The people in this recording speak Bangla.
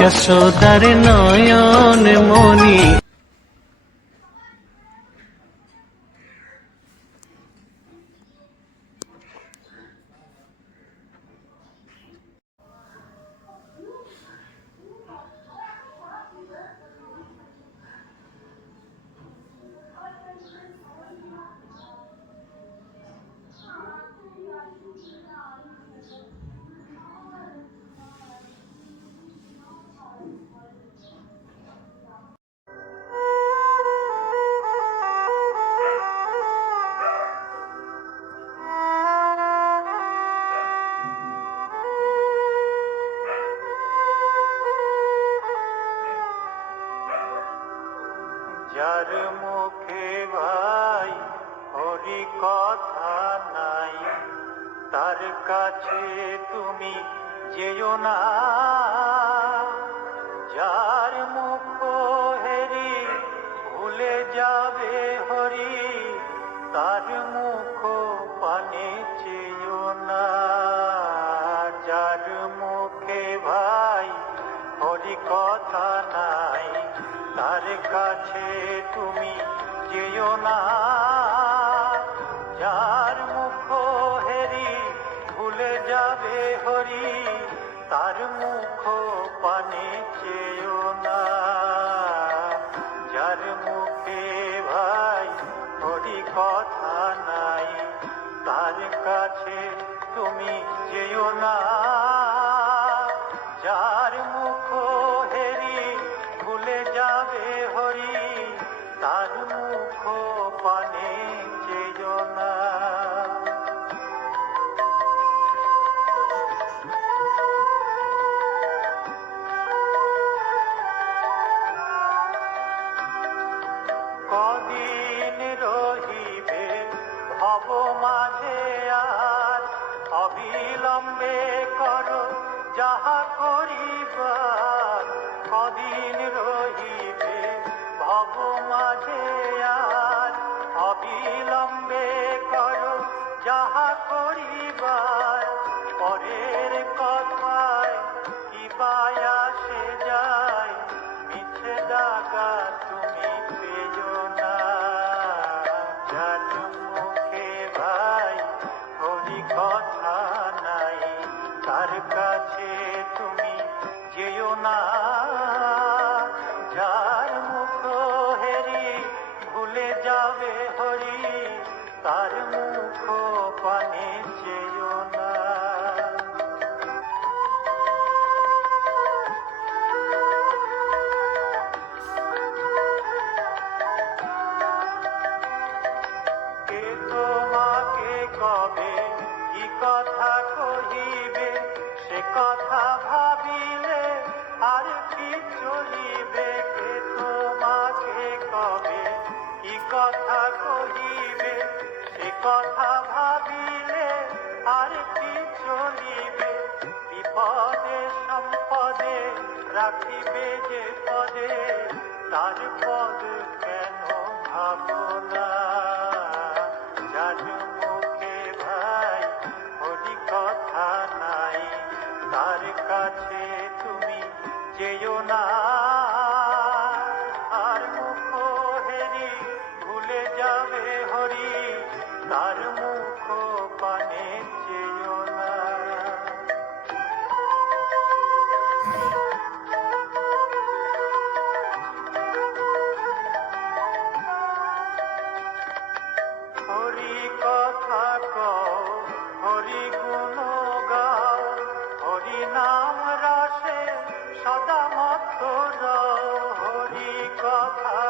যশোদার নয়ন মনি যার মুখে ভাই হরি কথা নাই। তার কাছে তুমি যেও না। যার মুখ হেরি ভুলে যাবে হরি, তার মুখ পানে চেজনা কদিন রহিবে ভব মাঝে আর, অবিলম্বে করো যাহা করিবার কদিন রহিবে ভব মাঝে আর অবিলম্বে কর যাহা করি কথা ভাবিলে আর কি চলিবে? বিপদে, সম্পদে, রাখিবে যে পদে? তার পদ কেন ভাবনা না? মুখে ভাই, হরি কথা নাই। তার কাছে তুমি যেও না। হরি কথা কও হরি গুণ গাও হরি নাম রাসে সদা মত হরি কথা